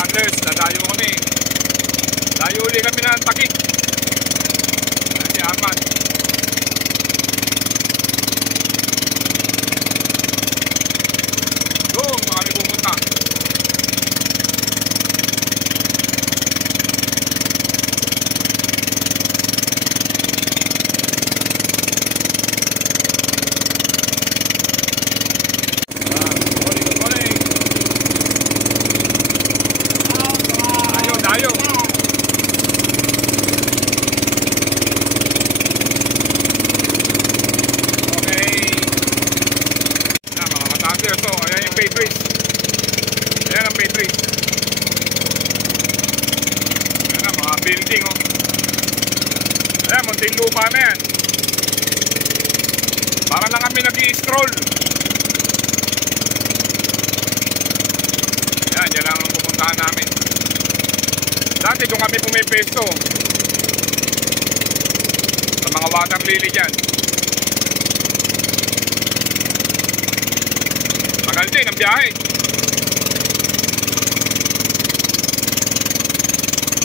Thunders, nadayo kami. Dayo uli kami ng Takik. Si Arman. Doon kami pumunta. Building, oh. Ayan, munting lupa na yan. Para lang kami nag-i-scroll. Ayan, dyan lang ang pupuntahan namin. Dati kung kami pumipesto sa mga water lily dyan, tagal din ang biyahe.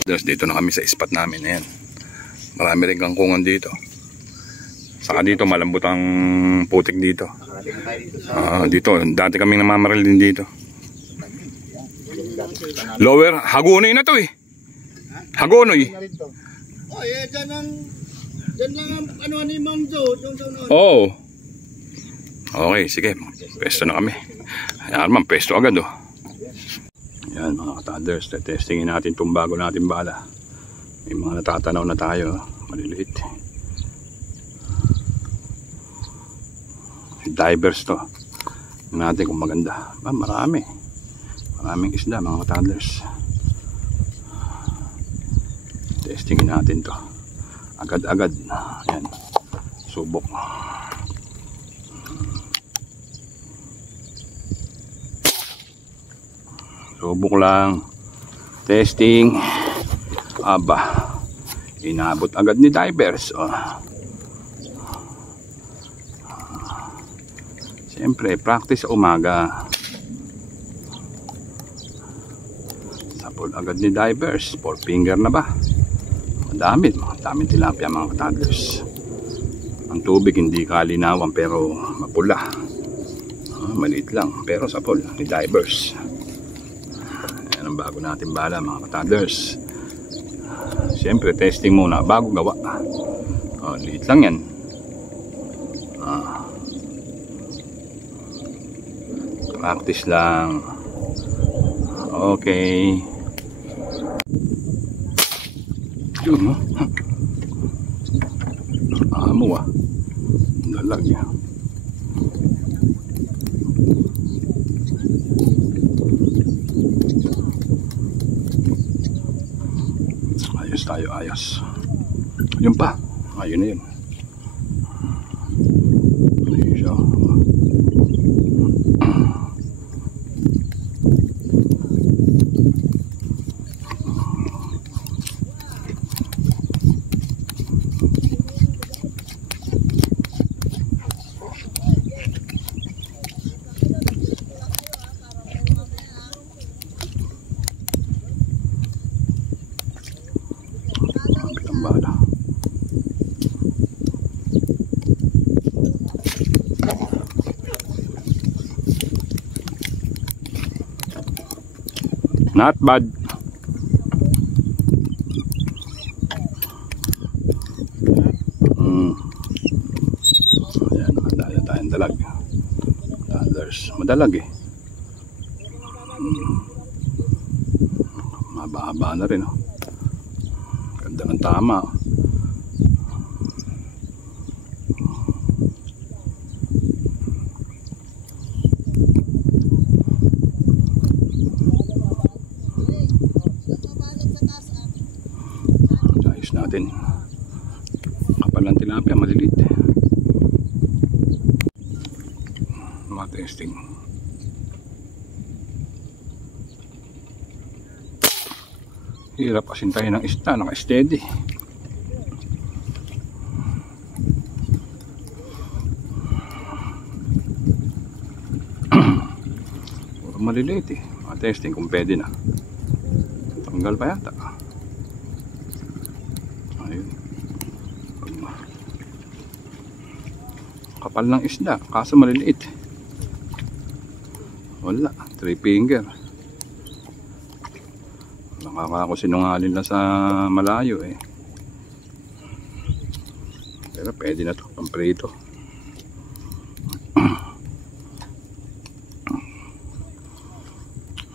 Dito na kami sa spot namin. Ayan. Marami rin kangkungan dito. Saka dito malambot ang putik dito. Dito, dati kaming namamaril din dito. Lower, Hagonoy na to eh. Hagonoy. Oh, eh, dyan lang ang ano ni Ma'am Jo. Oo. Okay, sige. Pesto na kami. Ayan man, pesto agad oh. Yan mga ka-Thunders, testingin natin itong bago natin bala. May mga natatanaw na tayo, maliliit. Divers to. Tingnan natin kung maganda. Marami. Maraming isda mga ka-Thunders. Testingin natin to. Agad-agad. Yan. Subok. Subok lang. Testing. Aba. Inabot agad ni divers. Oh. Siyempre, practice sa umaga. Sapol agad ni divers. 4 finger na ba? Madami. Madaming tilapia mga ka-Thunders. Ang tubig hindi kalinawan pero mapula. Maliit lang. Pero sapol ni divers. Ang bago natin bala mga ka-Thunders. Siyempre testing muna bago gawa. Liit lang yan. Practice lang. Okay. Yun oh. Amo ah. Dalag yan. Tayo ayos. Yun pa. Ayun na yun. Ayun siya. Not bad. Ayan, madaya tayong dalag. Thunders. Madalag eh. Mababa na rin oh. Ganda ng tama oh. Natin kapal ng tilapia maliliit mga testing. Hirap asin tayo ng isda, naka steady. Puro maliliit eh. Mga testing kung pwede na. Tanggal pa yata. Ayun. Kapal ng isda, kaso maliliit. Wala, 3 finger. Nakakakusinungaling lang sa malayo eh. Pero pwede na to, pamprito.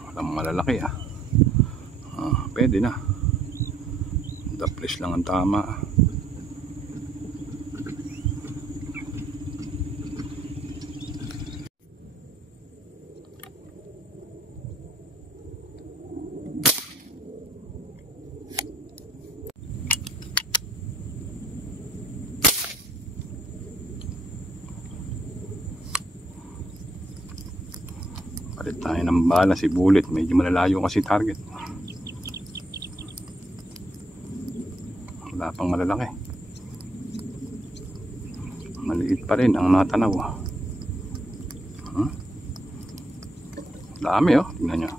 Walang malalaki ah. Pwede na. Daplis lang ang tama. Palit tayo ng bala, si Bullet. Medyo malalayo kasi target. Wala pang malalaki. Maliit pa rin ang natanaw. Dami oh, tingnan nyo.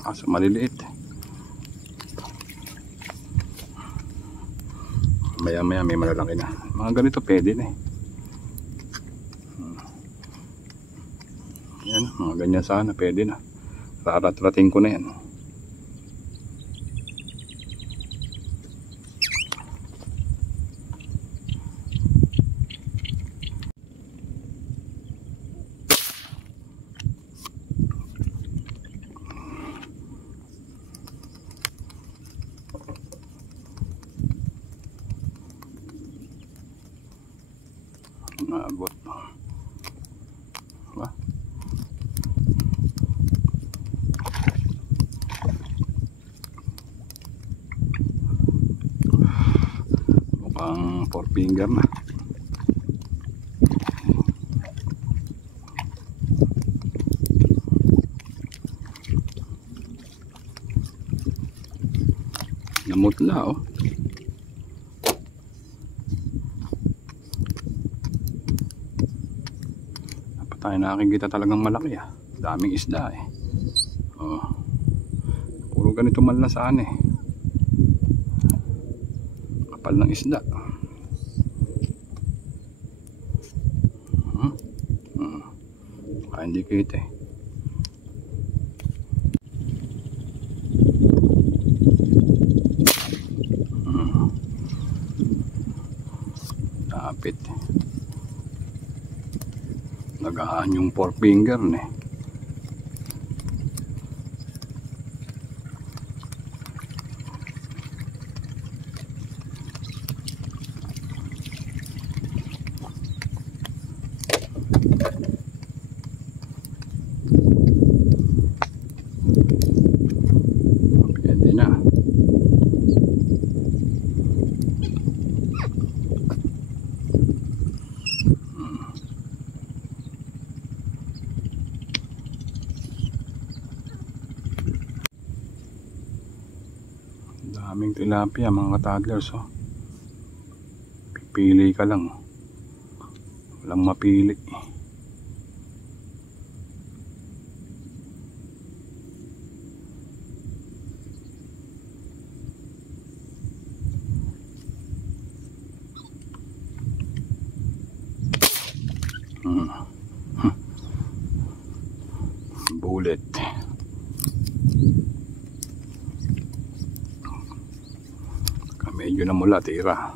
Kaso maliliit. Maya maya may malalaki na. Mga ganito pwede na eh. Yan, mga ganyan sana pwede na. Rarat-rating ko na yan. Naabot. Diba? Mukhang 4 finger na. Namutla oh. Tayo nakikita talagang malaki ah. Daming isda eh. Oh. Puro ganito malasaan eh. Kapal ng isda. Kaya hindi kita eh. Tapit. Nagahan yung 4 finger eh. Pwede na. Daming tilapia mga ka-toddlers oh. Pipili ka lang. Walang mapili. Bullet. Medyo na mula tira.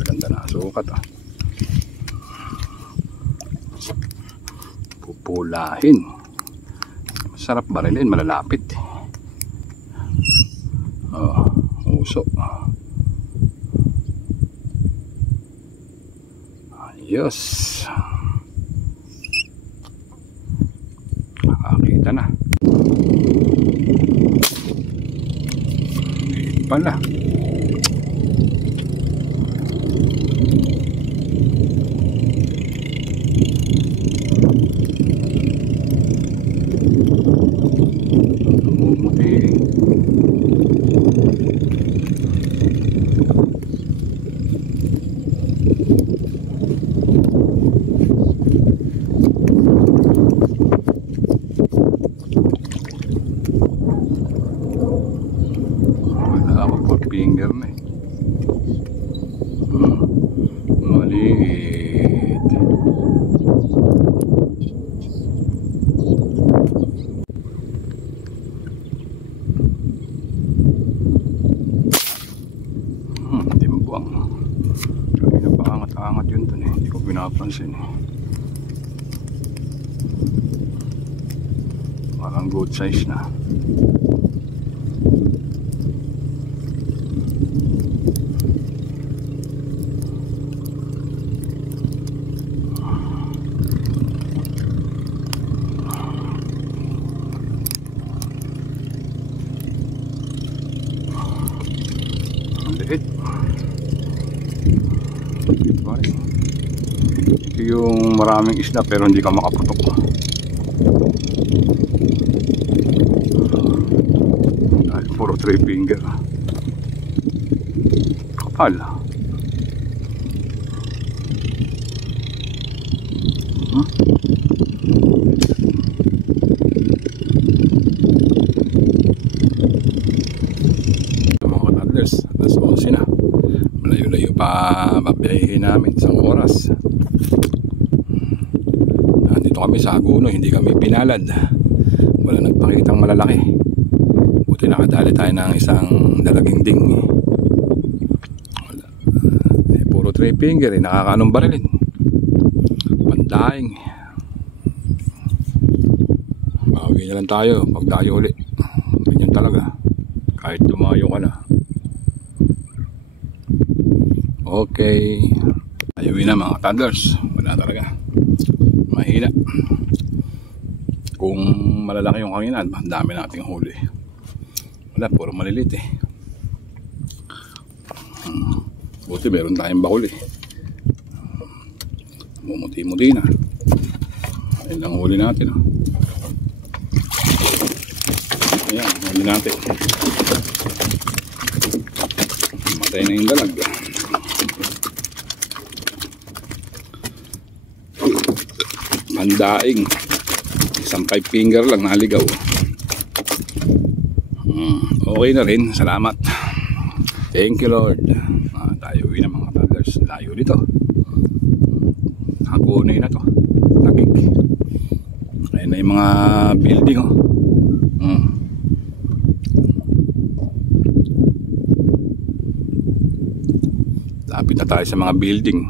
Ganda na sukat ah. Pupulahin. Masarap barilin, malalapit. Oh, uso. Ayos. Nakakita na. Liit pala. Namumuti. finger na eh. Maliit. Timbuang. Kanina pa angat-angat yun dun eh. Hindi ko pinapansin eh. Parang good size na. Ito yung maraming isda pero hindi ka makaputok. Dahil puro 3 finger. Kapal. Mga katadlers, alas 11 na. Malayo-layo pa mabiyahin namin isang oras. Nandito kami sa Aguno, hindi kami pinalad. Wala nagpakitang malalaki. Buti nakadali tayo ng isang dalaginding. Wala. Puro 3 finger eh, nakakaanong barilin. Pandaing. Bawi na lang tayo pag dayo uli. Ganyan talaga. Kahit tumayo ka na. Okay. Ayuwi na mga toddlers. Wala talaga. Mahina. Kung malalaki yung kanina, dami nating huli. Wala, puro malilit eh. Buti meron tayong bakul eh. Mumuti-muti na. Ayun lang huli natin. Ayan, huli natin. Matay na yung dalag. Pandaing. Isang 5 finger lang naligaw. Okay na rin. Salamat. Thank you Lord. Tayo uwi na mga toddlers. Layo dito. Hagunay na to. Takik. Ayun na yung mga building oh. Lapit na tayo sa mga building.